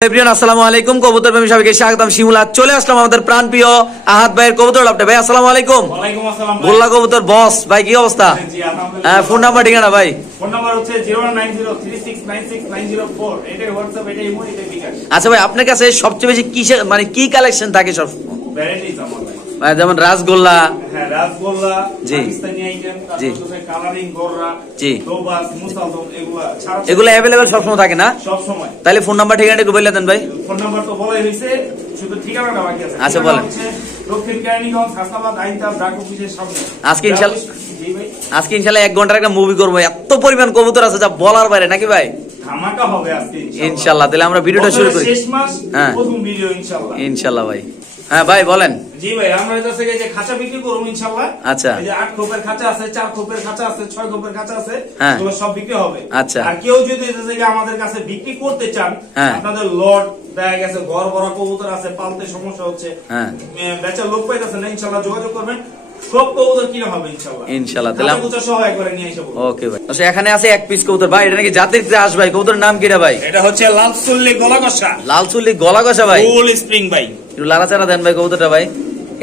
আসসালামু আলাইকুম কবুতর প্রেমী সবাইকে স্বাগতম। শিমুলা চলে আসলাম আমাদের প্রাণপ্রিয় আহাদ ভাইয়ের কবুতর লাভটা। ভাই আসসালামু আলাইকুম। ওয়ালাইকুম আসসালাম ভাই। গোল্লা কবুতর বস ভাই, কি অবস্থা? জি আলহামদুলিল্লাহ। হ্যাঁ, ফোন নাম্বার ঠিকানা ভাই? ফোন নাম্বার হচ্ছে 01903696904। এটাই হোয়াটসঅ্যাপ, এটাই ইমো, এটাই বিকাশ। আচ্ছা ভাই, আপনার কাছে সবচেয়ে বেশি কিসের মানে কি কালেকশন থাকে সব? ভ্যারাইটিস আমার ভাই। মানে যেমন রাসগোল্লা, হ্যাঁ রাসগোল্লা, জি। পাকিস্তানি আইটেম, জি। তারপরে কালারিং গররা, জি। দোবাস, মুসালদম, এগুলো অ্যাভেলেবেল সবসময় থাকে না? সব সময়। তাহলে ফোন নাম্বার ঠিকানা একটু বলে দেন ভাই। ফোন নাম্বার তো বলাই হয়েছে, শুধু ঠিকানাটা বাকি আছে। আচ্ছা, বলেন। দক্ষিণ কেরানীগঞ্জ, হাসনাবাদ, আইনতাব, ডাক অফিসের সামনে। আজকে ইনশাআল্লাহ জি ভাই। আজকে ইনশাআল্লাহ 1 ঘন্টার একটা মুভি করবো। এত পরিমাণ কবুতর আছে যা বলার বাইরে, নাকি ভাই? ধামাকা হবে আজকে ইনশাআল্লাহ। তাহলে আমরা ভিডিওটা শুরু করি। শেষ মাস, হ্যাঁ। প্রথম ভিডিও ইনশাআল্লাহ। ইনশাআল্লাহ ভাই। হ্যাঁ ভাই বলেন। জি ভাই, আমরা হইতাছে যে খাঁচা বিক্রি করব ইনশাআল্লাহ। আচ্ছা। এই যে 8 খোপের খাঁচা আছে, 4 খোপের খাঁচা আছে, 6 খোপের খাঁচা আছে, হ্যাঁ। এগুলো সব বিক্রি হবে। আচ্ছা। আর কেউ যদি হইতাছে যে আমাদের কাছে বিক্রি করতে চান, হ্যাঁ। আপনাদের লট দেখা গেছে ঘর ভরা কবুতর আছে, পালতে সমস্যা হচ্ছে, হ্যাঁ। বেচার লোক পাইতাছে না, ইনশাআল্লাহ যোগাযোগ করবেন। সব কবুতর কিনা হবে ইনশাআল্লাহ। ইনশাআল্লাহ। তাহলে কবুতর সহ একবারে নিয়ে এসে বলবো। ওকে ভাই। আচ্ছা, এখানে আছে এক পিস কবুতর ভাই। এটা নাকি জাতির ক্রাশ ভাই। কবুতরের নাম কিরা ভাই? এটা হচ্ছে লাল চুল্লি গলা কষা, লাল চুল্লি গলা কষা ভাই। ফুল স্প্রিং ভাই। একটু লাড়াচাড়া দেন ভাই কবুতরটা ভাই।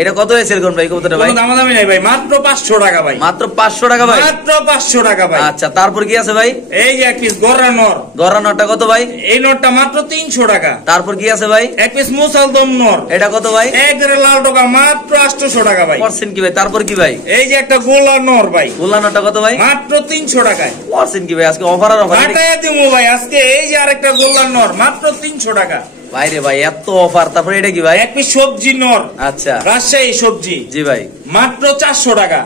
এটা কত সেল করুন ভাই কবুতরটা ভাই? কোনো দামাদামি নাই ভাই, মাত্র 500 টাকা ভাই। মাত্র 500 টাকা ভাই? মাত্র 500 টাকা ভাই। আচ্ছা, তারপর কি আছে ভাই? এই যে এক পিস গররা নর, গড়া নটটা কত ভাই? এই নোটটা মাত্র 300 টাকা। তারপর কি আছে ভাই? এক পিস মুসালদম নর, এটা কত ভাই? একবারে লাল টাকা, মাত্র 800 টাকা ভাই। পার্সেন্ট কি ভাই? তারপর কি ভাই? এই যে একটা গোলা নর ভাই, গোল্লা নটটা কত ভাই? মাত্র 300 টাকায়। পার্সেন্ট কি ভাই? আজকে অফার আর অফার কাটায় দিমু ভাই আজকে। এই যে আরেকটা গোলা নর, মাত্র 300 টাকা ভাই রে ভাই, এত অফার। তারপর এটা কি ভাই? এক পিস সবজি নর, আচ্ছা। রাজশাহী সবজি, জি ভাই। মাত্র 400 টাকা।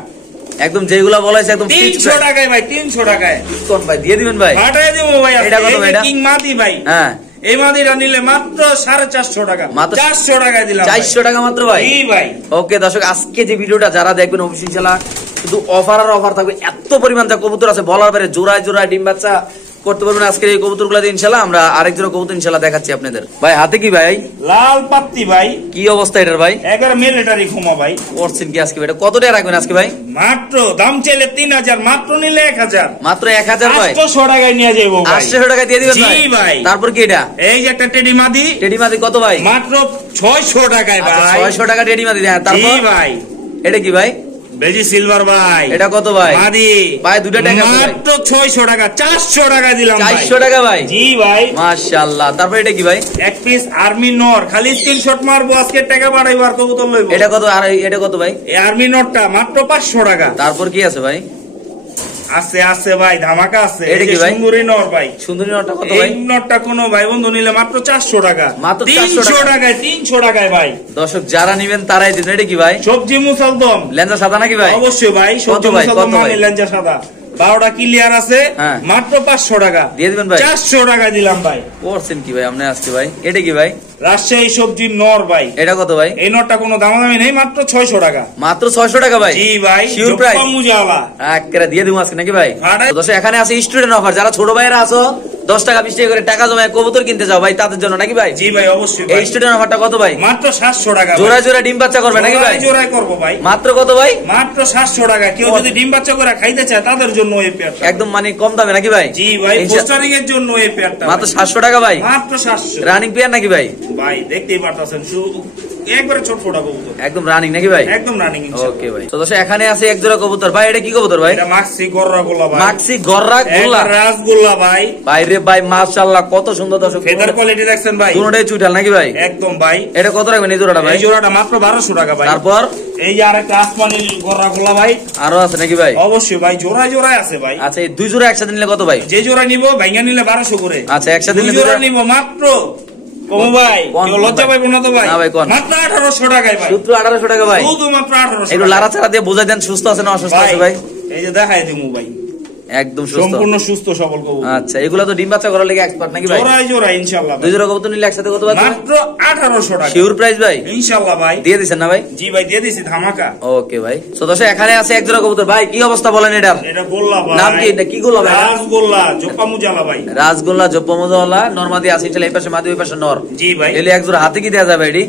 একদম যেগুলা বলাইছে একদম 300 টাকায় ভাই, 300 টাকায় কোন ভাই দিয়ে দিবেন ভাই? কাটায় দিমু ভাই আজকে। এটা কত ভাই? এই যে এটা কিং মাদি ভাই, হ্যাঁ। এই মাদিটা নিলে মাত্র 450 টাকা, মাত্র 400 টাকায় দিলাম ভাই। 400 টাকা মাত্র ভাই। জি ভাই। ওকে দর্শক, আজকে যে ভিডিওটা যারা দেখবেন অবশ্যই ইনশাআল্লাহ শুধু অফার আর অফার থাকবে। এত পরিমাণ যা কবুতর আছে বলার বাইরে। জোড়ায় জোড়ায় ডিম বাচ্চা করতে পারবেন আজকে এই কবুতরগুলো দিয়ে ইনশাআল্লাহ। আমরা আরেক জোড়া কবুতর ইনশাআল্লাহ দেখাচ্ছি আপনাদের। ভাই হাতে কি ভাই? লাল পাত্তি ভাই, কি অবস্থা এটার ভাই? একবার মিলিটারি ঘুমা ভাই। করছেন কি আজকে? এটা কত টাকা রাখবেন আজকে ভাই? মাত্র দাম চাইলে 3000, মাত্র নিলে 1000, মাত্র 1000 ভাই। 800 টাকায় নিয়ে যাবো ভাই। 800 টাকা দিয়ে দিবেন জি ভাই? ভাই। তারপর কি এটা? এই যে একটা টেডি মাদি, টেডি মাদি কত ভাই? মাত্র 600 টাকায় আচ্ছা, ভাই। 600 টাকা টেডি মাদি। হ্যাঁ, জি তারপর ভাই। এটা কি ভাই? বেজি সিলভার ভাই, এটা কত ভাই? মাদি ভাই দুটো টাকা ভাই। মাত্র 600 টাকা, 400 টাকা দিলাম ভাই। 400 টাকা ভাই। জি ভাই। মাশাআল্লাহ। তারপর এটা কি ভাই? এক পিস আর্মি নর, খালি স্ক্রিনশট মারবো, আজকে টাকা বাড়াইবো আর কবুতর লইবো। এটা কত? আর এটা কত ভাই? এই আর্মি নরটা মাত্র 500 টাকা। তারপর কি আছে ভাই? আছে আছে ভাই, ধামাকা আছে। এটা কি এই যে ভাই? সুন্দরী নর ভাই, সুন্দরী নটটা কত এই ভাই? নটটা কোনো ভাই বন্ধু নিলে মাত্র 400 টাকা। মাত্র 400 300 টাকায়, 300 টাকায় ভাই। দর্শক যারা নিবেন তারাই দিবেন। এটা কি ভাই? সবজি মুসালদম, লেঞ্জা সাদা নাকি ভাই? অবশ্যই ভাই। সবজি ভাই? মুসালদম কত ভাই? মানে লেঞ্জা সাদা, 12টা ক্লিয়ার আছে, হ্যাঁ। মাত্র 500 টাকা দিয়ে দিবেন ভাই? 400 টাকা দিলাম ভাই। করছেন কি ভাই আপনি আজকে ভাই? এটা কি ভাই? রাজশাহী সবজি নর ভাই, এটা কত ভাই? এই নরটা কোনো দামাদামি নেই, মাত্র 600 টাকা। মাত্র 600 টাকা ভাই? জি ভাই। Sure price? মুজালা একেবারে দিয়ে দিব আজকে নাকি ভাই? ভাড়ায়- দর্শক এখানে আছে স্টুডেন্ট অফার। যারা ছোট ভাইরা আছো 10 টাকা 20 টাকা করে টাকা জমায় কবুতর কিনতে যাও ভাই, তাদের জন্য নাকি ভাই? জি ভাই, অবশ্যই এই ভাই। স্টুডেন্ট অফারটা কত ভাই? মাত্র 700 টাকা ভাই। জোড়ায় জোড়ায় ডিম বাচ্চা করবে নাকি ভাই? জোড়ায় করবো ভাই। মাত্র কত ভাই? মাত্র 700 টাকা। কেউ যদি ডিম বাচ্চা করে খাইতে চায় তাদের জন্য এই পেয়ারটা। একদম মানে কম দামে নাকি ভাই? জি ভাই, পোস্টারিং এর জন্য এই পেয়ারটা মাত্র ভাই। 700 টাকা ভাই? মাত্র 700। রানিং পেয়ার নাকি ভাই? ভাই দেখতেই পারতাছেন, একবারে ছোট ফোটা কবুতর, একদম রানিং নাকি ভাই? একদম রানিং ইনশাআল্লাহ। ওকে ভাই। তো দর্শক এখানে আছে এক জোড়া কবুতর ভাই। এটা কি কবুতর ভাই? এটা মাক্সি গররা গোলা ভাই, মাক্সি গররা গোল্লা একটা রাসগোল্লা ভাই। ভাই রে ভাই, মাশাআল্লাহ কত সুন্দর দর্শক। ফেদার কোয়ালিটি দেখছেন ভাই, দুটোটাই চুইঠাল নাকি ভাই? একদম ভাই। এটা কত রাখবেন এই জোড়াটা ভাই? এই জোড়াটা মাত্র 1200 টাকা ভাই। তারপর এই যে আরেকটা আসমানি গররা গোলা ভাই, আরো আছে নাকি ভাই? অবশ্যই ভাই, জোড়ায় জোড়ায় আছে ভাই। আচ্ছা, এই দুই জোড়া একসাথে নিলে কত ভাই? যে জোড়া নিব ভাইঙ্গা নিলে 1200 করে। আচ্ছা, একসাথে দুই নিলে জোড়া দুটো- নিব মাত্র, কমু ভাই, কোন কেউ লজ্জা ভাই? পাইবো না তো ভাই? না ভাই, কোন? মাত্র 1800 টাকায় ভাই, সূত্র 1800 টাকা ভাই? শুধুমাত্র 1800 একটু টাকা। লাড়াচাড়া দিয়ে বোঝাই দেন সুস্থ আছে না অসুস্থ আছে ভাই? এই যে দেখাই দিমু ভাই, একদম সুস্থ। সম্পূর্ণ সুস্থ সবল কবুতর, আচ্ছা, এগুলা তো ডিম বাচ্চা করার লেগে এক্সপার্ট নাকি ভাই? জোড়ায় জোড়ায় ইনশাআল্লাহ ভাই। দুই জোড়া কবুতর নিলে একসাথে কত ভাই? মাত্র 1800 টাকা শিওর প্রাইস ভাই? ইনশাআল্লাহ ভাই। দিয়ে দিছেন না ভাই? জি ভাই, দিয়ে দিছি ধামাকা। ওকে ভাই। তো দর্শক এখানে আছে এক জোড়া কবুতর ভাই। কি অবস্থা বলেন এটার? এটা গোল্লা ভাই। নাম কি? এটা কি গোল্লা ভাই? রাসগোল্লা জোপা মুজালা ভাই। রাসগোল্লা জপ্পমদাওয়ালা নরমাদি আছে, এই পাশে মাদি ওই পাশে নর। জি ভাই। এলে এক জোড়া হাতে কি দেয়া যাবে এটি?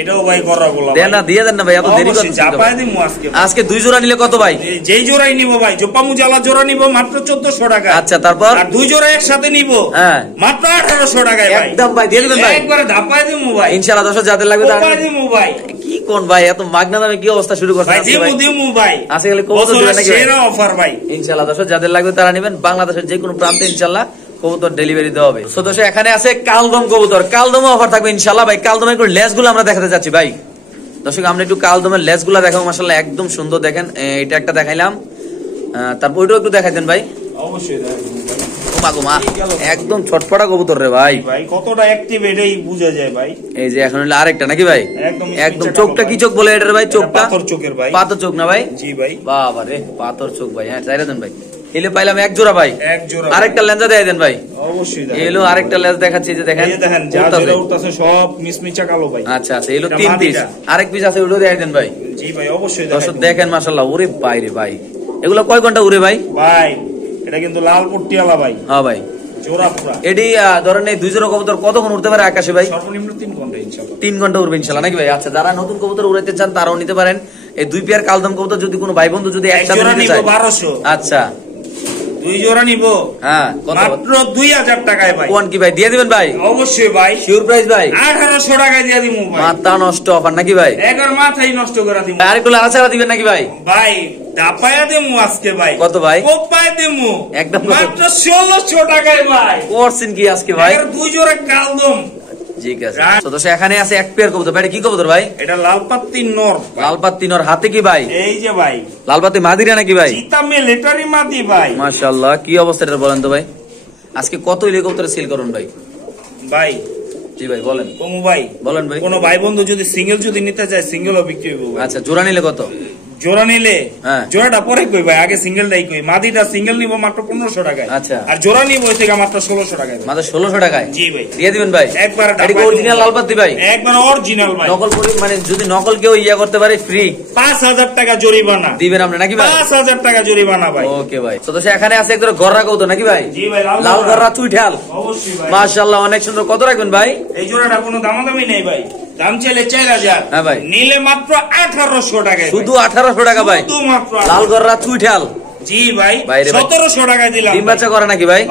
এটাও ভাই করা বলা দেন না, দিয়ে দেন না ভাই, এত দেরি করতেছেন তো চাপায় ভাই। দিমু আজকে। আজকে 2 জোড়া নিলে কত ভাই? যেই জোড়াই নিব ভাই, জোপামু জ্বালা জোড়া নিব মাত্র 1400 টাকা। আচ্ছা, তারপর? আর 2 জোড়া একসাথে নিব হ্যাঁ, মাত্র 1800 টাকায় ভাই। একদম ভাই, দিয়ে দিবেন ভাই একবারে ধাপায় দিমু ভাই ইনশাআল্লাহ। দর্শক যাদের লাগবে তারা ধাপায় দিমু ভাই। কি কোন ভাই, এত মাগনা দামে কি অবস্থা শুরু করছেন ভাই আজকে দিমু ভাই? দিমু ভাই, আজকে খালি কবুতর দিবেন নাকি ভাই? সেরা অফার ভাই ইনশাআল্লাহ। দর্শক যাদের লাগবে তারা নেবেন, বাংলাদেশের যে কোনো প্রান্তে ইনশাআল্লাহ কবুতর ডেলিভারি দেওয়া হবে। তো দর্শক এখানে আছে কালদম কবুতর, কালদমও অফার থাকবে ইনশাআল্লাহ ভাই। কালদমের একটু লেজগুলো আমরা দেখাতে যাচ্ছি ভাই। দর্শক আমরা একটু কালদমের লেজগুলো দেখাবো, মাশাআল্লাহ একদম সুন্দর। দেখেন এটা একটা দেখাইলাম, তারপর ওইটাও একটু দেখাই দেন ভাই। অবশ্যই দেখাবো ভাই। ওমা গো মা, একদম ছটফটা কবুতর রে ভাই। ভাই কতটা অ্যাক্টিভ এটাই বোঝা যায় ভাই। এই যে এখন হলো আরেকটা নাকি ভাই? একদম একদম চোখটা কি চোখ বলে এটার ভাই? চোখটা পাথর চোখের ভাই। পাথর চোখ না ভাই? জি ভাই। বাবা রে, পাথর চোখ ভাই। হ্যাঁ, চাইরা দেন ভাই। এলে পাইলাম এক জোড়া ভাই, এক জোড়া। আরেকটা লেঞ্জা দিয়ে দেন ভাই। অবশ্যই এলো আরেকটা লেজ দেখাচ্ছি, যে দেখেন এই দেখেন যা উঠতাছে। যেটা উঠতাছে সব মিসমিচা কালো ভাই। আচ্ছা আচ্ছা, এলো এটা 3 পিস, মাদিটা। আরেক পিস আছে ওটাও দিয়ে দেন ভাই। জি ভাই অবশ্যই দর্শক দেখাবো। দেখেন মাশাআল্লাহ, ওরে বাইরে ভাই, এগুলো কয় ঘন্টা উড়ে ভাই? ভাই এটা কিন্তু লাল পট্টিওয়ালা ভাই, হ্যাঁ ভাই। জোড়া পুরা। এডি ধরেন এই 2 জোড়া কবুতর কতক্ষণ উঠতে পারে আকাশে ভাই? সর্বনিম্ন 3 ঘন্টা ইনশাআল্লাহ। 3 ঘন্টা উড়বে ইনশাআল্লাহ নাকি ভাই? আচ্ছা, যারা নতুন কবুতর উড়াইতে চান তারাও নিতে পারেন। এই 2 পেয়ার কালদম কবুতর যদি কোনো ভাই বন্ধু যদি এক একসাথে জোড়া নিতে নিব চায়, 1200। আচ্ছা 2 জোড়া নিব হ্যাঁ, কত? মাত্র 2000 টাকায় ভাই। কোন কি ভাই দিয়ে দিবেন ভাই? অবশ্যই ভাই, শিওর প্রাইস ভাই? 1800 টাকায় দিয়ে দিমু ভাই। মাথা নষ্ট অফার নাকি ভাই? একবার মাথাই নষ্ট করে দিমু আরেকটু লাড়াচাড়া দিবেন নাকি ভাই? ভাই। দাপায়া দিমু আজকে ভাই। কত ভাই? কোপায় দিমু একদম কত? মাত্র 1600 টাকায় ভাই। করছেন কি আজকে ভাই? এর 2 জোড়া কালদম। ঠিক আছে। তো দর্শক এখানে আছে এক পেয়ার কবুতর ভাই। এটা কি কবুতর ভাই? এটা লাল পাত্তি নর ভাই। লাল পাত্তি নর, হাতে কি ভাই? এই যে ভাই লাল পাত্তি মাদিরা নাকি ভাই? চিতা মিলিটারি মাদি ভাই। মাশাআল্লাহ, কি অবস্থা এটা বলেন তো ভাই? আজকে কত হেলিকপ্টার সেল করুন ভাই? ভাই জি ভাই বলেন, কমু ভাই। বলেন ভাই। কোন ভাই বন্ধু যদি সিঙ্গেল যদি নিতে চায় সিঙ্গেলও বিক্রি হইব ভাই। আচ্ছা, জোড়া নিলে কত? জোড়া নিলে হ্যাঁ। জোড়াটা পরে কই ভাই, আগে সিঙ্গেলটাই কই। মাদিটা সিঙ্গেল নিব মাত্র 1500 টাকায়। আচ্ছা। আর জোড়া নিব ওই থেকে মাত্র 1600 টাকায় ভাই। মাত্র 1600 টাকায় জি ভাই। দিয়ে দিবেন ভাই? একবার এটা কি অরিজিনাল লাল পাত্তি ভাই? একবার অরিজিনাল ভাই। নকল মানে যদি নকল কেউ ইয়া করতে পারে ফ্রি 5000 টাকা জরিমানা দিবেন আপনি নাকি ভাই? 5000 টাকা জরিমানা ভাই। ওকে ভাই। তো দর্শক এখানে আছে একদম গররা কবুতর নাকি ভাই? জি ভাই, লাল লাল গররা। গররা চুইঠাল, অবশ্যই ভাই। মাশাআল্লাহ অনেক সুন্দর। কত রাখবেন ভাই? এই জোড়াটা কোনো দামাদামি নেই ভাই, দাম চাইলে 4000। হ্যাঁ ভাই। নিলে মাত্র 1800 টাকায় শুধু 1800 টাকা ভাই? শুধু মাত্র লাল গররা চুইঠাল। জি ভাই, বাইরে ভাই। 1700 টাকায় দিলাম ডিম ভাই। বাচ্চা করে নাকি ভাই?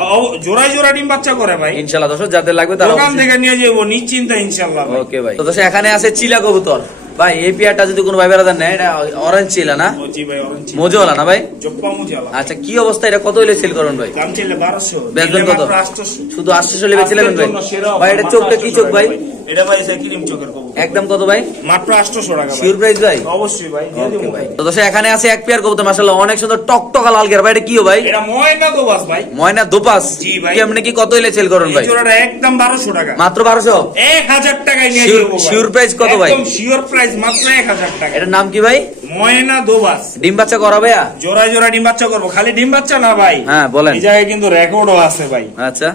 জোড়ায় জোড়া ডিম বাচ্চা করে ভাই। ইনশাআল্লাহ দর্শক যাদের লাগবে তারা দোকান অবশ্যই- থেকে নিয়ে যাবো নিশ্চিন্তা ইনশাআল্লাহ ভাই। ওকে ভাই। তো দর্শক এখানে আছে চিলা কবুতর ভাই। এই পেয়ারটা যদি কোনো ভাই বেড়াদার নেয়, এটা অরেঞ্জ চিলা না? জি ভাই, অরেঞ্জ মজুওয়ালা না ভাই? জপ্পা মুজালা। আচ্ছা, কি অবস্থা? এটা কত হইলে সেল করুন ভাই? দাম চাইলে 1200, বেচবেন নিলে কত? মাত্র 800। শুধু 800 হলে বেচে নেবেন ভাই? আজকের জন্য সেরা ভাই offer, এটা মাত্র চোখটা কি 800 চোখ ভাই? টাকা এটা ভাই সে ক্রিম চোখের কবুতর। একদম কত ভাই? মাত্র 800 টাকা ভাই। শিওর প্রাইস ভাই? অবশ্যই ভাই, দিয়ে ওকে দেবো ভাই। ভাই। তো দর্শক এখানে আছে এক পেয়ার কবুতর, মাশাআল্লাহ অনেক সুন্দর টকটকা লাল গের ভাই। এটা কিও ভাই? এটা ময়না দোবাস ভাই। ময়না দোপাস? জি ভাই। কেমনে কি কত হইলে সেল করুন এই ভাই? জোড়াটা একদম 1200 টাকা। মাত্র 1200? 1000 টাকায় নিয়ে Sure- যাবো ভাই। sure price কত ভাই? একদম শিওর প্রাইস মাত্র 1000 টাকা। এটার নাম কি ভাই? ময়না দোবাস। ডিম বাচ্চা করা ভাইয়া? জোড়ায় জোড়া ডিম বাচ্চা করবো, খালি ডিম বাচ্চা না ভাই। হ্যাঁ বলেন। এই জায়গায় কিন্তু রেকর্ডও আছে ভাই। আচ্ছা,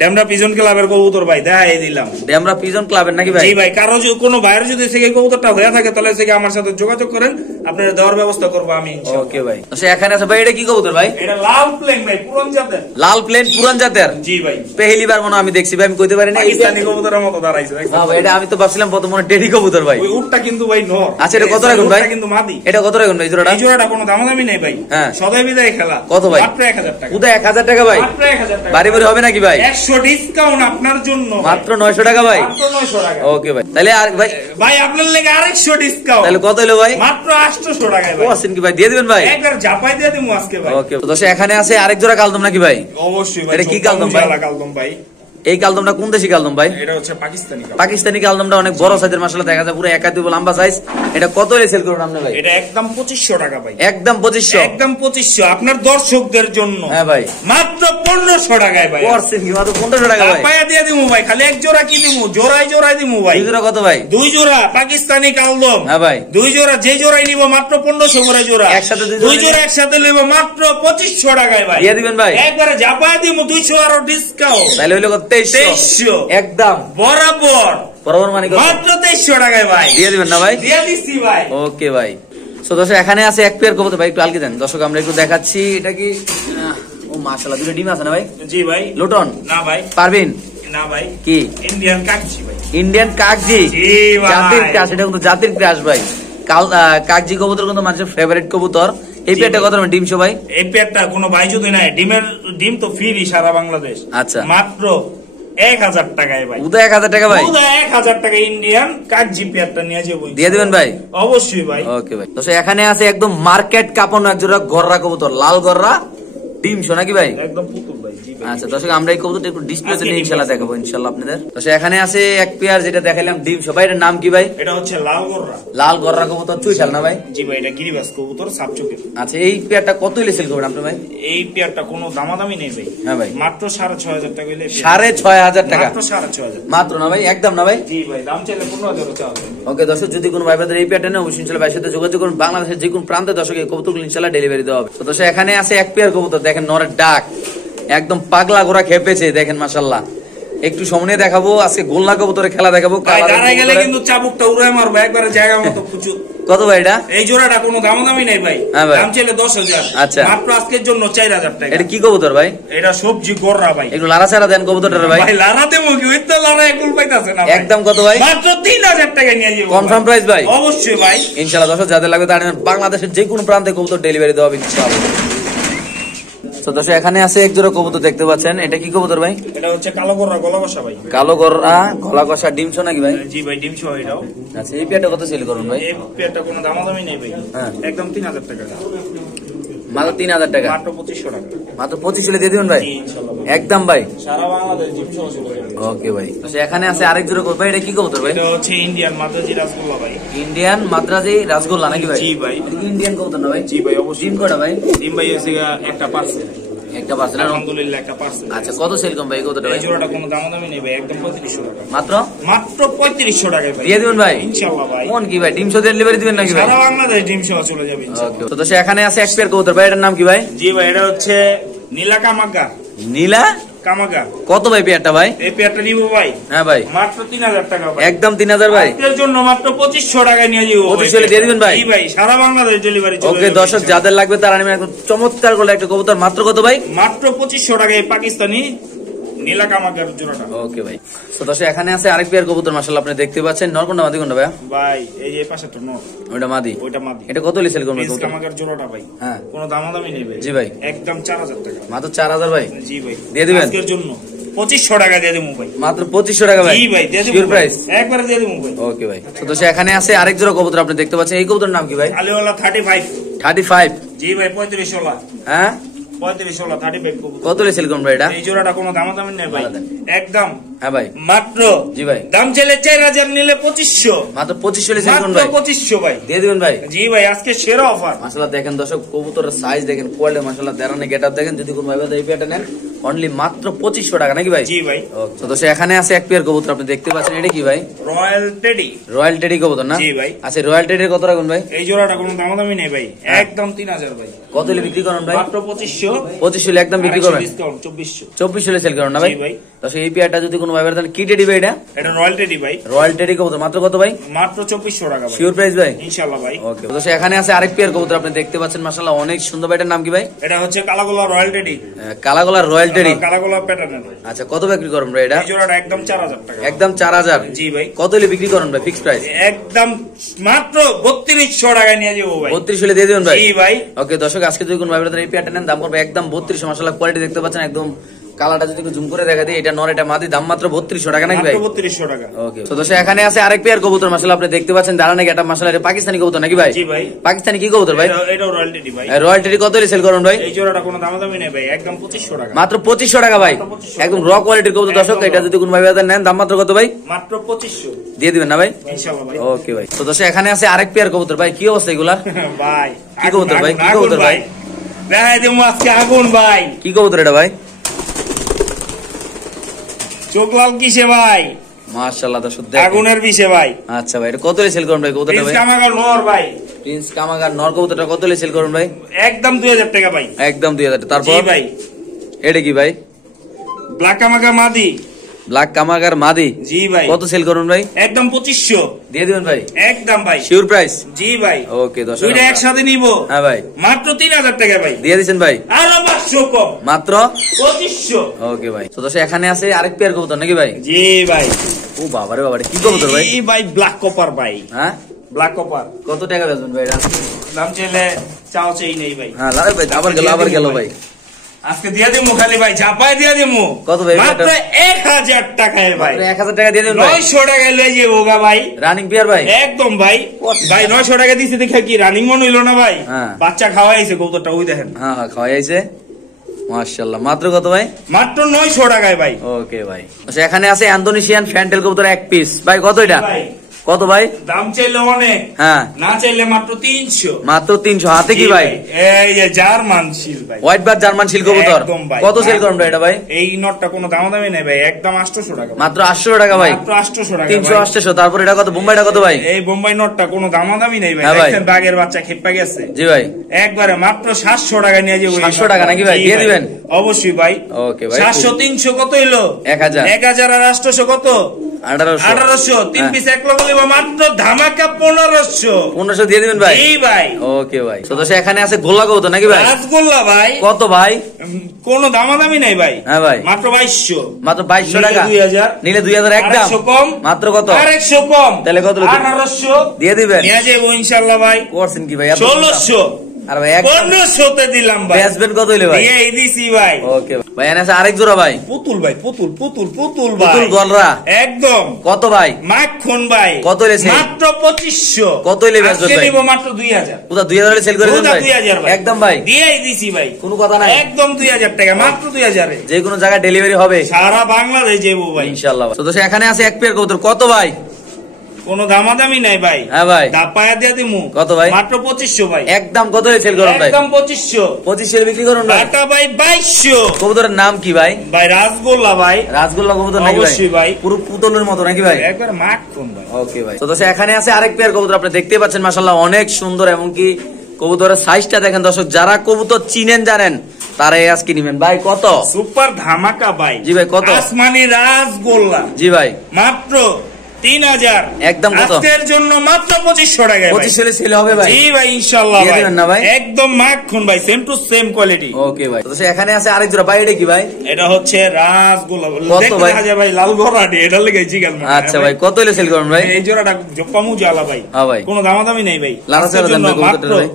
ড্যামরা পিজন ক্লাবের কবুতর ভাই, দেখাই দিলাম। ড্যামরা পিজন ক্লাবের নাকি ভাই? জি ভাই, কারো যদি কোনো বাইরে যদি থেকে কবুতরটা হয়ে থাকে তাহলে থেকে আমার সাথে যোগাযোগ করেন, আপনারা দেওয়ার ব্যবস্থা করবো আমি ইনশাআল্লাহ। ওকে ভাই। তো সে এখানে আছে ভাই। এটা কি কবুতর ভাই? এটা লাল প্লেন ভাই, পুরন জাতের। লাল প্লেন পুরান জাতের? জি ভাই, পেহেলি বার মনে হয় আমি দেখছি ভাই, আমি কইতে পারি না। পাকিস্তানি কবুতরের মতো দাঁড়াইছে ভাই। না ভাই, এটা আমি তো ভাবছিলাম প্রথম মনে টেডি কবুতর ভাই। ওই উটটা কিন্তু ভাই নর। আচ্ছা, এটা কত রাখুন ভাই? উটটা কিন্তু মাদি। এটা কত রাখুন ভাই জোড়াটা? এই জোড়াটা কোনো দামাদামি নেই ভাই। হ্যাঁ। সদাই বিদায় খেলা। কত ভাই? মাত্র 1000 টাকা। উদা 1000 টাকা ভাই? মাত্র 1000 টাকা। বাড়ি বাড়ি হবে নাকি ভাই? 100 ডিসকাউন্ট আপনার জন্য। মাত্র 900 টাকা ভাই? মাত্র 900 টাকা। ওকে ভাই। তাহলে আর ভাই ভাই আপনার লেগে আরেকশো ডিসকাউন্ট। তাহলে কত হলো ভাই? মাত্র 800 টাকায় ভাই। ও আছেন কি ভাই, দিয়ে দিবেন ভাই? একবার ঝাপাই দিয়ে দিমু আজকে ভাই। ওকে। তো দর্শক এখানে আছে আরেক জোড়া কালদম নাকি ভাই? অবশ্যই ভাই। এটা কি কালদম ভাই? কালদম ভাই। এই কালদমটা কোন দেশি কালদম ভাই? এটা হচ্ছে পাকিস্তানি কালদম। পাকিস্তানি কালদমটা অনেক বড় সাইজের, মাশাআল্লাহ দেখা যায় পুরো একাধিক লম্বা সাইজ। এটা কত হলে সেল করুন আপনি ভাই? এটা একদম 2500 টাকা ভাই। একদম 2500? একদম 2500 আপনার দর্শকদের জন্য। হ্যাঁ ভাই। মাত্র 1500 টাকায় ভাই। করছেন কি? মাত্র 1500 টাকা ভাই? পায়া দিয়ে দিমু ভাই, খালি এক জোড়া কি দিমু, জোড়ায় জোড়ায় দিমু ভাই। এই জোড়া কত ভাই? 2 জোড়া পাকিস্তানি কালদম। হ্যাঁ ভাই। 2 জোড়া, যে জোড়াই নিব মাত্র 1500 করে জোড়া। একসাথে 2 জোড়া একসাথে নিব মাত্র 2500 টাকায় ভাই। দিয়ে দিবেন ভাই? একবারে ঝাপায় দিমু 200 আর ডিসকাউন্ট। তাহলে হইলো কত? 2300 একদম বরাবর বরাবর মানে কত? মাত্র 2300 টাকায় ভাই। দিয়ে দিবেন না ভাই? দিয়ে দিচ্ছি ভাই। ওকে ভাই। সো দর্শক এখানে আছে এক পেয়ার কবুতর ভাই, একটু আলকে দেন দর্শক, আমরা একটু দেখাচ্ছি। এটা কি? ও মাশাআল্লাহ, দুটো ডিম আছে না ভাই? জি ভাই। লুটন না ভাই, পারবেন না ভাই, কি? ইন্ডিয়ান কাচ্চি ভাই। ইন্ডিয়ান কাকজি জি ভাই। জাতির ক্রাশ, এটা কিন্তু জাতির ক্রাশ ভাই। কাকজি কবুতর কিন্তু মানুষের ফেভারিট কবুতর। এই জি পেয়ারটা ভাই। কত দাম ডিম সবাই? এই পেয়ারটা কোনো ভাই যদি নাই, ডিম তো ফ্রি সারা বাংলাদেশ। আচ্ছা। মাত্র 1000 টাকায় ভাই। উদয় 1000 টাকা ভাই, 1000 টাকা ইন্ডিয়ান কাকজি পেয়ারটা নিয়ে যাবো। দিয়ে দিবেন ভাই? অবশ্যই ভাই। ওকে ভাই। তো এখানে আছে একদম মার্কেট কাঁপানো এক জোড়া গররা কবুতর, লাল গররা ডিম শো নাকি ভাই? একদম পুতুল ভাই। জি ভাই। আচ্ছা দর্শক, আমরা এই কবুতরটা একটু ডিসপ্লেতে আজকে নিয়ে ডিম ইনশাআল্লাহ আছে। দেখাবো ইনশাআল্লাহ আপনাদের। তো এখানে আছে এক পেয়ার যেটা দেখাইলাম ডিম শো ভাই, এটার নাম কি ভাই? এটা হচ্ছে লাল গোররা। লাল গররা কবুতর চুইশাল না ভাই? জি ভাই, এটা গিরিবাস কবুতর সাপচকের। আচ্ছা এই পেয়ারটা কত হইলে সেল করবেন আপনি ভাই? এই পেয়ারটা কোনো দামাদামি নেই ভাই। হ্যাঁ ভাই। মাত্র 6500 টাকা হইলে। 6500 টাকা মাত্র 6500। মাত্র না ভাই? একদম না ভাই? জি ভাই, দাম চাইলে 15000 চাওয়া যায়। ওকে দর্শক, যদি কোনো ভাই ব্রাদার এই পেয়ারটা নেয় অবশ্যই ইনশাআল্লাহ ভাইয়ের সাথে যোগাযোগ করুন। বাংলাদেশের যে কোনো প্রান্তে দর্শক এই কবুতরগুলো ইনশাআল্লাহ ডেলিভারি দেওয়া হবে। তো দর্শক এখানে আছে এক পেয়ার কবুতর, দেখেন নরের ডাক একদম পাগলা ঘোড়া খেপেছে, দেখেন মাশাআল্লাহ। একটু সামনে দেখাবো, আজকে গোলনা কবুতরের খেলা দেখাবো। ভাই দাঁড়ায় গেলে কিন্তু চাবুকটা উড়ায় মারবো একবারে জায়গা মতো প্রচুর। কত ভাই এটা? এই জোড়াটা কোনো দামাদামি নেই ভাই। হ্যাঁ ভাই। দাম চাইলে 10000। আচ্ছা। মাত্র আজকের জন্য 4000 টাকা। এটা কি কবুতর ভাই? এটা সবজি গোররা ভাই। একটু লারা ছাড়া দেন কবুতরটা ভাই। ভাই লারাতে মুখি ওই তো লারা একুল পাইতাছে না ভাই। একদম কত ভাই? মাত্র 3000 টাকা নিয়ে যাবো। কনফার্ম প্রাইস ভাই? অবশ্যই ভাই। ইনশাআল্লাহ দর্শক, যাদের লাগবে তারা নেবেন। বাংলাদেশের যে কোনো প্রান্তে কবুতর ডেলিভারি দেওয়া হবে ইনশাআল্লাহ। তো দর্শক এখানে আছে এক জোড়া কবুতর দেখতে পাচ্ছেন, এটা কি কবুতর ভাই? এটা হচ্ছে কালো গোররা গলা বসা ভাই। কালো গররা গলা কষা ডিম শো নাকি ভাই? জি ভাই, ডিম সহ এটাও। আচ্ছা এই পেয়ারটা কত সেল করুন ভাই? এই পেয়ারটা কোনো দামাদামি নেই ভাই। হ্যাঁ। একদম 3000 টাকা। মাত্র 3000 টাকা, মাত্র 2500 টাকা। মাত্র 25 হলে দিয়ে দিবেন ভাই? জি ইনশাআল্লাহ ভাই। একদম ভাই। সারা বাংলাদেশ ডিম সহ চলে যাবে। ওকে ভাই। তো এখানে আছে আরেক জোড়া কবুতর ভাই, এটা কি কবুতর ভাই? এটা হচ্ছে ইন্ডিয়ান মাদ্রাজি রাসগোল্লা ভাই। ইন্ডিয়ান মাদ্রাজি রাসগোল্লা নাকি ভাই? জি ভাই। এটা কি ইন্ডিয়ান কবুতর না ভাই? জি ভাই অবশ্যই। ডিম কটা ভাই? ডিম ভাই হচ্ছে একটা পার্সেল। একটা পার্সেল। আলহামদুলিল্লাহ একটা পার্সেল। আচ্ছা কত সেল করুন ভাই এই কবুতরটা ভাই? এই জোড়াটা কোনো দামাদামি নেই ভাই, একদম 3500 টাকা। মাত্র মাত্র 3500 টাকায় ভাই। দিয়ে দিবেন ভাই? ইনশাআল্লাহ ভাই। কোন কি ভাই ডিম শো ডেলিভারি দিবেন নাকি ভাই? সারা বাংলাদেশ ডিম সহ চলে যাবে ইনশাআল্লাহ। ওকে। তো এখানে আছে এক পেয়ার কবুতর ভাই, এটার নাম কি ভাই? জি ভাই, এটা হচ্ছে নীলা কামাগা। নীলা কামাগা। কত ভাই পেয়ারটা ভাই? এই পেয়ারটা নিব ভাই। হ্যাঁ ভাই। মাত্র 3000 টাকা ভাই। একদম 3000 ভাই। আজকের জন্য মাত্র 2500 টাকায় নিয়ে যাবো। 2500 হলে দিয়ে দিবেন ভাই? জি ভাই, সারা বাংলাদেশ ডেলিভারি চলে ওকে যাবে দর্শক, ইনশাআল্লাহ। যাদের লাগবে তারা নেবেন। একদম চমৎকার করে একটা কবুতর, মাত্র কত ভাই? মাত্র 2500 টাকায় পাকিস্তানি নীলা কামাগার জোড়াটা। ওকে ভাই। তো দর্শক এখানে আছে আরেক পেয়ার কবুতর মাশাআল্লাহ, আপনি দেখতে পাচ্ছেন। নর কোনটা মাদি কোনটা ভাই? ভাই এই যে পাশেরটা নর, ওইটা মাদি। ওইটা মাদি। এটা কত হলে সেল করবেন প্রিন্স কবুতর? কামাগার জোড়াটা ভাই। হ্যাঁ। কোনো দামাদামি নেই ভাই। জি ভাই। একদম 4000 টাকা। মাত্র 4000 ভাই? জি ভাই। দিয়ে দিবেন? আজকের জন্য 2500 টাকা দিয়ে দেবো ভাই। মাত্র 2500 টাকা ভাই? জি ভাই, দিয়ে দেবো শিওর ভাই। প্রাইস? একবারে দিয়ে দেবো ভাই। ওকে ভাই। তো দর্শক এখানে আছে আরেক জোড়া কবুতর, আপনি দেখতে পাচ্ছেন। এই কবুতরের নাম কি ভাই? আলিওয়ালা 35। 35? জি ভাই, 3500 হ্যাঁ। 3500 35 কবুতর। কত হলে সেল করবেন ভাই এটা? এই জোড়াটা কোনো দামাদামি নেই ভাই। ভালো দেন। একদম হ্যাঁ ভাই। মাত্র। জি ভাই। দাম চাইলে 4000, নিলে 2500। মাত্র 2500 হলে সেল করুন মাত্র ভাই? 2500 ভাই। দিয়ে দিবেন ভাই? জি ভাই, আজকে সেরা অফার। মাশাআল্লাহ দেখেন দর্শক, কবুতরের সাইজ দেখেন, কোয়ালিটি মাশাআল্লাহ, দেরানে গেটআপ দেখেন। যদি কোন ভাই এই পেয়ারটা নেন অনলি মাত্র 2500 টাকা নাকি ভাই? জি ভাই। তো দর্শক এখানে আছে এক পেয়ার কবুতর, আপনি দেখতে পাচ্ছেন। এটা কি ভাই? Royal teddy. রয়্যাল টেডি কবুতর না? জি ভাই। আচ্ছা রয়্যাল টেডির কত রাখুন ভাই? এই জোড়াটা কোনো দামাদামি নেই ভাই, একদম 3000 ভাই। কত হলে বিক্রি করেন ভাই? মাত্র 2500। 2500 হলে একদম বিক্রি করবেন? ডিসকাউন্ট 2400। 2400 হলে সেল করেন না ভাই? জি ভাই। দর্শক এই পেয়ারটা যদি কোনো ভাই দেন কি টেডি ভাই এটা? এটা রয়্যাল টেডি ভাই। রয়্যাল টেডি কবুতর মাত্র কত ভাই? মাত্র 2400 টাকা ভাই। শিওর প্রাইস ভাই? ইনশাআল্লাহ ভাই। ওকে। দর্শক এখানে আছে আরেক পেয়ার কবুতর, আপনি দেখতে পাচ্ছেন মাশাআল্লাহ অনেক সুন্দর। ভাই এটার নাম কি ভাই? এটা হচ্ছে কালাগোলা রয়্যাল টেডি। কালাগোলার রয়্যাল টেডি। কালাগোলা প্যাটার্নের। আচ্ছা কত বিক্রি করেন ভাই এটা? এই জোড়াটা একদম 4000 টাকা। একদম 4000? জি ভাই। কত হলে বিক্রি করেন ভাই ফিক্স প্রাইস? একদম মাত্র 3200 টাকায় নিয়ে যাবো ভাই। 32 হলে দিয়ে দিবেন ভাই? জি ভাই। ওকে দর্শক, আজকে যদি কোন ভাই এই পেয়ারটা নেন দাম পড়বে একদম 3200। মাশাআল্লাহ কোয়ালিটি দেখতে পাচ্ছেন, একদম কালারটা যদি জুম করে দেখা দিই, এটা নর এটা মাদি, দাম মাত্র 3200 টাকা নাকি ভাই? মাত্র 3200 টাকা। ওকে। তো দর্শক এখানে আছে আরেক পেয়ার কবুতর মাশাআল্লাহ, আপনি দেখতে পাচ্ছেন দাঁড়ানে গেটা মাশাআল্লাহ, এটা পাকিস্তানি কবুতর নাকি ভাই? জি ভাই। পাকিস্তানি কি কবুতর ভাই? এটাও রয়্যাল টেডি ভাই। রয়্যাল টেডি কত হলে সেল করেন ভাই? এই জোড়াটা কোনো দামাদামি নেই ভাই, একদম 2500 টাকা। মাত্র 2500 টাকা ভাই? মাত্র 2500 একদম র কোয়ালিটির কবুতর দর্শক, এটা যদি কোন ভাই নেন দাম মাত্র কত ভাই? মাত্র 2500। দিয়ে দিবেন না ভাই? ইনশাআল্লাহ ভাই। ওকে ভাই। তো দর্শক এখানে আছে আরেক পেয়ার কবুতর, ভাই কি অবস্থা এগুলা? ভাই কি কবুতর ভাই? কি আগুন কবুতর ভাই? দেখাই দেবো আজকে আগুন ভাই। কি কবুতর এটা ভাই? চোখ লাল কিসে ভাই? মাশাআল্লাহ দর্শক দেখেন। আগুনের বিষে ভাই। আচ্ছা ভাই, এটা কত হলে সেল করুন ভাই কবুতরটা প্রিন্স ভাই? কামাগার নর ভাই। প্রিন্স কামাগার নর কবুতরটা কত হলে সেল করুন ভাই? একদম 2000 টাকা ভাই। একদম 2000। জি তারপর ভাই। এটা কি ভাই? ব্ল্যাক কামাগা মাদি। ব্ল্যাক কামাগার মাদি। জি ভাই। কত সেল করুন ভাই? একদম 2500 দিয়ে দিবেন ভাই? একদম ভাই শিওর প্রাইস? জি ভাই। ওকে দর্শক, দুইটা একসাথে নিব। হ্যাঁ ভাই। মাত্র 3000 টাকা ভাই। দিয়ে দিবেন ভাই? আরো 500 কম, মাত্র 2500। ওকে ভাই। তো দর্শক এখানে আছে আরেক পেয়ার কবুতর নাকি ভাই? জি ভাই। ও বাবারে বাবারে, কি কবুতর ভাই? এই ভাই ব্ল্যাক কপার ভাই। হ্যাঁ, ব্ল্যাক কপার। কত টাকা বেচবেন ভাই এটা? দাম চাইলে চাও চাই নেই ভাই। হ্যাঁ লাল ভাই, আবার গেল ভাই। আজকে দিয়ে দিমু খালি ভাই, ঝাপাই দিয়ে দিমু। কত ভাই? মাত্র 1000 টাকায় ভাই। 1000 টাকা দিয়ে দিবেন ভাই? 900 টাকায় লয়ে যাবো গা ভাই। রানিং পেয়ার ভাই? একদম ভাই। ভাই 900 টাকা দিছে দেখে কি রানিং মন হইলো না ভাই? হ্যাঁ। বাচ্চা খাওয়াইছে কবুতরটা, ওই দেখেন। হ্যাঁ হ্যাঁ, খাওয়াই আইছে মাশাআল্লাহ। মাত্র কত ভাই? মাত্র 900 টাকায় ভাই। ওকে ভাই। আচ্ছা এখানে আছে ইন্দোনেশিয়ান ফ্যান্টেল কবুতর এক পিস ভাই, কত এটা? ভাই কত ভাই? দাম চাইলে অনেক, হ্যাঁ না চাইলে মাত্র 300। মাত্র 300। হাতে কি ভাই? এই যে জার্মান শিল ভাই, হোয়াইট বার জার্মান শিল কবুতর। একদম ভাই। কত সেল করুন ভাই এটা ভাই? এই নটটা কোনো দামাদামি নাই ভাই, একদম 800 টাকা। মাত্র 800 টাকা ভাই? মাত্র 800 টাকা। 300 800। তারপর এটা কত? বোম্বাইটা কত ভাই? এই বোম্বাই নটটা কোনো দামাদামি নাই ভাই। হ্যাঁ ভাই। দেখেন বাগের বাচ্চা খেপা গেছে। জি ভাই। একবারে মাত্র 700 টাকা নিয়ে যাবো। 700 টাকা নাকি ভাই? দিয়ে দিবেন? অবশ্যই ভাই। ওকে ভাই। 700 300 কত হইলো? 1000। 1000 আর 800 কত? 1800। 3 পিস এক লগে লইব মাত্র ধামাকা 1500। 1500 দিয়ে দিবেন ভাই? এই ভাই। ওকে ভাই। তো দর্শক এখানে আছে গোল্লা কবুতর নাকি ভাই? রাসগোল্লা ভাই। কত ভাই? কোনো দামাদামি নাই ভাই। হ্যাঁ ভাই। মাত্র 2200। মাত্র 2200 টাকা? 2000। নিলে 2000 একদম? 100 কম। মাত্র কত? 100 কম। তাহলে কত? 1800 দিয়ে দিবেন? নিয়ে যাবো ইনশাআল্লাহ ভাই। করছেন কি ভাই? 1600। আর ভাই 1500 তে দিলাম ভাই। বেচবেন কত হইলে ভাই? এই দিছি ভাই। ওকে ভাই। এখানে আছে আরেক জোড়া ভাই, পুতুল ভাই, পুতুল পুতুল পুতুল ভাই। পুতুল গলরা। একদম কত ভাই? মাখন ভাই। কত হইলেছে? মাত্র 2500। কত হইলে বেচবেন আজকে ভাই? নিব মাত্র 2000। পুরো 2000 হলে সেল করে দেবেন পুরো ভাই? 2000 ভাই। একদম ভাই? দিয়েই দিছি ভাই। কোনো কথা নাই? একদম 2000 টাকা, মাত্র 2000 এ। যে কোনো জায়গায় ডেলিভারি হবে সারা বাংলাদেশ যাবো ভাই ইনশাআল্লাহ। তো দর্শক এখানে আছে এক পেয়ার কবুতর, কত ভাই? কোনো দামাদামি নাই ভাই। হ্যাঁ ভাই। দাপায়া দিয়ে দিমু। কত ভাই? মাত্র 2500 ভাই। একদম কত হলে সেল করুন ভাই? একদম 2500। 2500 বিক্রি করুন ভাই? টাকা ভাই 2200। কবুতরের নাম কি ভাই? ভাই রাসগোল্লা ভাই। রাসগোল্লা কবুতর নাকি ভাই? অবশ্যই ভাই। পুরো পুতুলের মতো নাকি ভাই? একবার মাখন ভাই। ওকে ভাই। তো দর্শক এখানে আছে আরেক পেয়ার কবুতর, আপনি দেখতে পাচ্ছেন মাশাআল্লাহ অনেক সুন্দর, এমনকি কবুতরের সাইজটা দেখেন দর্শক, যারা কবুতর চিনেন জানেন তারাই আজকে নিবেন। ভাই কত? সুপার ধামাকা ভাই। জি ভাই কত? আসমানি রাসগোল্লা। জি ভাই। মাত্র 3000। একদম কত? আজকের জন্য মাত্র 2500 টাকা। 2500 হলে সেল হবে ভাই? জি ভাই ইনশাআল্লাহ দিয়ে ভাই। দিবেন না ভাই? একদম মাখন ভাই, সেম টু সেম কোয়ালিটি। ওকে ভাই। তো দর্শক এখানে আছে আরেক জোড়া ভাই, এটা কি ভাই? এটা হচ্ছে রাসগোল্লা। কত দেখতে ভাই? দেখা যায় ভাই লাল গরাটি, এটা লেগে জিগাল না। আচ্ছা ভাই, কত হলে সেল করুন ভাই? এই জোড়াটা জপ্পামু জ্বালা ভাই। হ্যাঁ ভাই। কোনো দামাদামি নাই ভাই। লারা চারা আজকের দেন জন্য ভাই কবুতরটা মাত্র ভাই?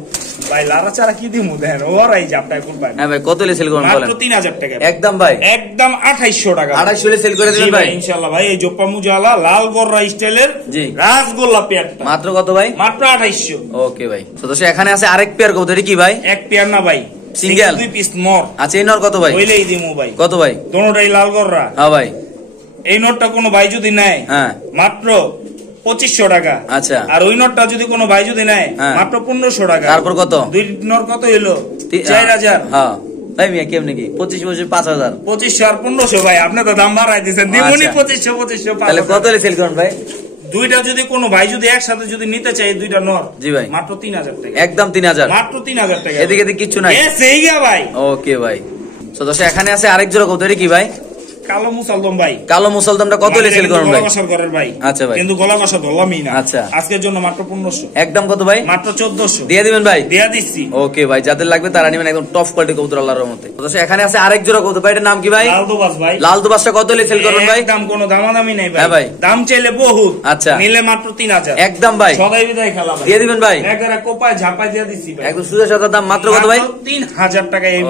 ভাই লারা চারা কি দিমু দেখেন, ওরাই জাপটায় কুরবানি। হ্যাঁ ভাই, কত হলে সেল করুন বলেন? মাত্র 3000 টাকা। একদম ভাই? একদম 2800 টাকা। 2800 হলে সেল করে জি দিবেন ভাই ভাই? ইনশাআল্লাহ ভাই। এই জপ্পামু জ্বালা লাল গররা স্টাইলের জি। রাসগোল্লা পেয়ারটা মাত্র কত ভাই? মাত্র 2800। ওকে ভাই। তো দর্শক এখানে আছে আরেক পেয়ার কবুতর, এটা কি ভাই? এক পেয়ার না ভাই, সিঙ্গেল? 2 পিস নর। আচ্ছা এই নর কত ভাই? ওইলেই দিমু ভাই। কত ভাই? দোনোটাই লাল গররা। হ্যাঁ ভাই। এই নোটটা কোনো ভাই যদি নেয় হ্যাঁ। মাত্র 2500 টাকা। আচ্ছা। আর ওই নোটটা যদি কোনো ভাই যদি নেয় হ্যাঁ। মাত্র 1500 টাকা। তারপর কত? দুই নোট কত হইলো? 4000। হ্যাঁ ভাই মিয়া কেমনে কি? 25 5000? 2500 আর 1500 ভাই, আপনি তো দাম বাড়াই দিয়েছেন। দিমুনি আচ্ছা। 2500 তাহলে কত হলে সেল করুন ভাই? দুইটা যদি কোনো ভাই যদি একসাথে যদি নিতে চাই দুইটা নর, জি ভাই। মাত্র 3000 টাকা। একদম 3000? মাত্র 3000 টাকা। এদিকে এদিকে কিচ্ছু নাই? সেই গা ভাই। ওকে ভাই। তো দর্শক এখানে আছে আরেক জোড়া কবুতর, এটা কি ভাই? কালো মুসালদম ভাই। কালো মুসলদমটা কত হলে সেল করুন ভাই? গলা কষার ঘরের ভাই। আচ্ছা ভাই। কিন্তু গলা কষা ধরলামই না। আচ্ছা। আজকের জন্য মাত্র 1500। একদম কত ভাই? মাত্র 1400 দিয়ে দিবেন ভাই? দিয়া দিচ্ছি। ওকে ভাই, যাদের লাগবে তারা নিবেন, একদম টপ কোয়ালিটি কবুতর আল্লাহর রহমতে। তো দর্শক এখানে আছে আরেক জোড়া কবুতর ভাই, এটার নাম কি ভাই? লাল দোবাস ভাই। লাল দুবাসটা কত হলে সেল করুন ভাই? একদম কোনো দামাদামি নাই হ্যাঁ ভাই। ভাই। দাম চাইলে বহুত। আচ্ছা। নিলে মাত্র 3000। একদম ভাই? সদাই বিদায় খেলা ভাই। দিয়ে দিবেন ভাই? একবারে কোপায় ঝাপায় দিয়ে দিচ্ছি ভাই। একদম সুজা সাদা দাম, মাত্র কত ভাই? 3000 টাকা। এই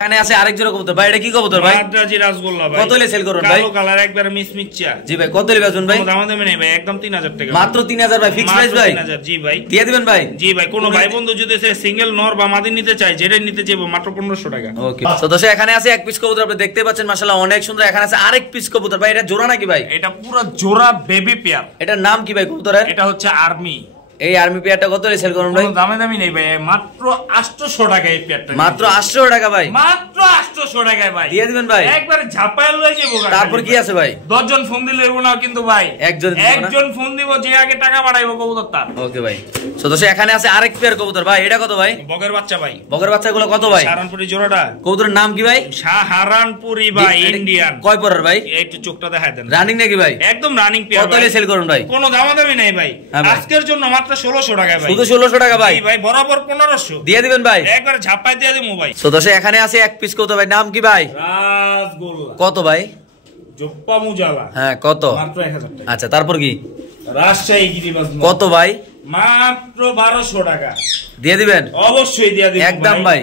এখানে আছে আরেক জোড়া কবুতর ভাই, এটা কি কবুতর ভাই? মাদ্রাজি রাসগোল্লা ভাই। কত হলে সেল করুন ভাই? কালো কালার একবারে মিচমিচা। জি ভাই, কত হলে বেচুন ভাই? কোনো দামাদামি নাই ভাই, একদম 3000 টাকা। মাত্র 3000 ভাই, ফিক্স প্রাইস ভাই? 3000। জি ভাই। দিয়ে দিবেন ভাই? জি ভাই। কোন ভাই বন্ধু যদি সে সিঙ্গেল নর বা মাদি নিতে চায়, যেটাই নিতে চাইবো মাত্র 1500 টাকা। ওকে। তো দর্শক এখানে আছে এক পিস কবুতর, আপনি দেখতে পাচ্ছেন মাশাআল্লাহ অনেক সুন্দর। এখানে আছে আরেক পিস কবুতর ভাই, এটা জোড়া নাকি ভাই? এটা পুরো জোড়া বেবি পেয়ার। এটার নাম কি ভাই কবুতরের? এটা হচ্ছে আর্মি। এই আর্মি পেয়ারটা কত সেল করুন ভাই? কোনো দামে দামি নেই ভাই, মাত্র 800 টাকা এই পেয়ারটা। মাত্র 800 টাকা ভাই, মাত্র 800 টাকায় ভাই দিয়ে দিবেন ভাই। একবারে ঝাপায় লয়ে যাবো। তারপর কি আছে ভাই? 10 জন ফোন দিলে হইব না কিন্তু ভাই, একজন ফোন দিব যে আগে টাকা বাড়াইবো কবুতর তার। ওকে ভাই। সো দোস্ত এখানে আছে আরেক পেয়ার কবুতর ভাই, এটা কত ভাই? বগের বাচ্চা ভাই। বগের বাচ্চাগুলো কত ভাই? সাহারানপুরি জোড়াটা। কবুতরের নাম কি ভাই? সাহারানপুরি ভাই, ইন্ডিয়ান। কয় পরের ভাই? একটু চোখটা দেখাই দেন। রানিং নাকি ভাই? একদম রানিং পেয়ার। কত সেল করুন ভাই? কোনো দামাদামি নাই ভাই, হ্যাঁ ভাই। আজকের জন্য মাত্র 1600 টাকায় ভাই। শুধু 1600 টাকা ভাই? ভাই বরাবর 1500 দিয়ে দিবেন ভাই, একবার ঝাপায় দিয়ে দিমু ভাই। সো দোস্ত এখানে আছে এক পিস কবুতর ভাই, নাম কি ভাই? রাসগোল্লা। কত ভাই? জোপ্পা মুজালা। হ্যাঁ কত? মাত্র 1000 টাকা। আচ্ছা তারপর কি? রাজশাহী গিরিবাজ। কত ভাই? মাত্র 1200 টাকা। দিয়ে দিবেন? অবশ্যই দিয়ে দিবেন একদম ভাই,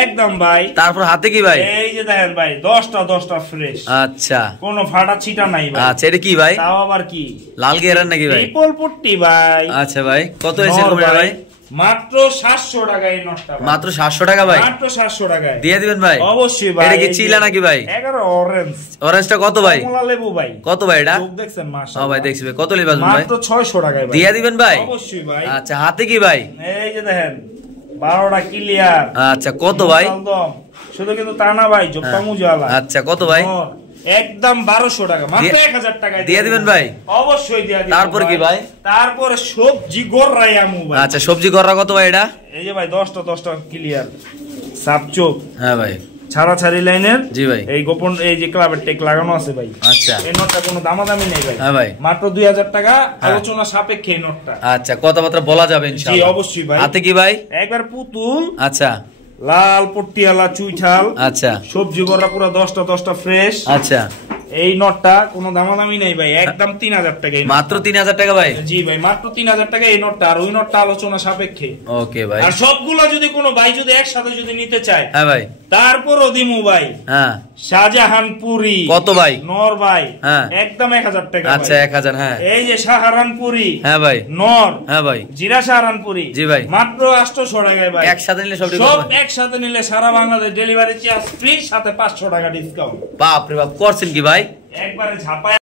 একদম ভাই। তারপর হাতে কি ভাই? এই যে দেখেন ভাই, 10টা ফ্রেশ, আচ্ছা কোনো ফাটা ছিটা নাই ভাই। আচ্ছা এটা কি ভাই? তাও আবার কি লাল গেরার নাকি ভাই? ট্রিপল পট্টি ভাই। আচ্ছা ভাই, কত এসে করবে ভাই? মাত্র 700 টাকা এই নটটা ভাই। মাত্র 700 টাকা ভাই? মাত্র 700 টাকায় দিয়ে দিবেন ভাই? অবশ্যই ভাই। এটা কি চিলা নাকি ভাই? 11 অরেঞ্জ। অরেঞ্জটা কত ভাই? কমলা লেবু ভাই। কত ভাই এটা? চোখ দেখছেন ও মাশাআল্লাহ ভাই দেখছি ভাই, কত লিবাস ভাই? মাত্র 600 টাকায় ভাই। দিয়ে দিবেন ভাই? অবশ্যই ভাই। আচ্ছা হাতে কি ভাই? এই যে দেখেন 12টা ক্লিয়ার। আচ্ছা কত ভাই? শুধু কিন্তু তা না ভাই, জোপ্পা মুজালা। আচ্ছা কত ভাই? একদম 1200 টাকা, মাত্র 1000 টাকায় দিয়ে দিবেন ভাই? অবশ্যই দিয়ে দিবেন। তারপর কি ভাই? তারপরে সবজি গররাই আমু ভাই। আচ্ছা সবজি গররা কত ভাই এটা? এই যে ভাই 10টা ক্লিয়ার সাপ চোখ, হ্যাঁ ভাই। ছাড়াছাড়ি লাইনের। জি ভাই। এই গোপন এই যে ক্লাবের টেক লাগানো আছে ভাই। আচ্ছা এই নোটটা কোনো দামাদামি নেই ভাই। হ্যাঁ ভাই। মাত্র 2000 টাকা, আলোচনা সাপেক্ষে এই নোটটা। আচ্ছা কথাবার্তা বলা যাবে জি ইনশাআল্লাহ। অবশ্যই ভাই। হাতে কি ভাই? একবার পুতুল, আচ্ছা লাল পট্টিয়ালা চুইঠাল, আচ্ছা সবজি গররা পুরো 10টা ফ্রেশ। আচ্ছা এই নোটটা কোনো দামাদামি নেই ভাই, একদম 3000 টাকা। মাত্র 3000 টাকা ভাই? জি ভাই মাত্র 3000 টাকা এই নোটটা, আর ওই নোটটা আলোচনা সাপেক্ষে। ওকে ভাই। আর সবগুলা যদি কোনো ভাই যদি একসাথে যদি নিতে চায়, হ্যাঁ ভাই। তারপরও দিমু ভাই। হ্যাঁ শাহজাহানপুরি। কত ভাই? নর ভাই। হ্যাঁ একদম 1000 টাকা। আচ্ছা 1000 হ্যাঁ। এই যে সাহারানপুরি। হ্যাঁ ভাই। নর। হ্যাঁ ভাই। জিরা সাহারানপুরি। জি ভাই। মাত্র 800 টাকায় ভাই। একসাথে নিলে সব একসাথে নিলে সারা বাংলাদেশ ডেলিভারি চার্জ ফ্রি, সাথে 500 টাকা ডিসকাউন্ট। বাপ রে বাপ, করছেন কি ভাই? একবারে ঝাপায়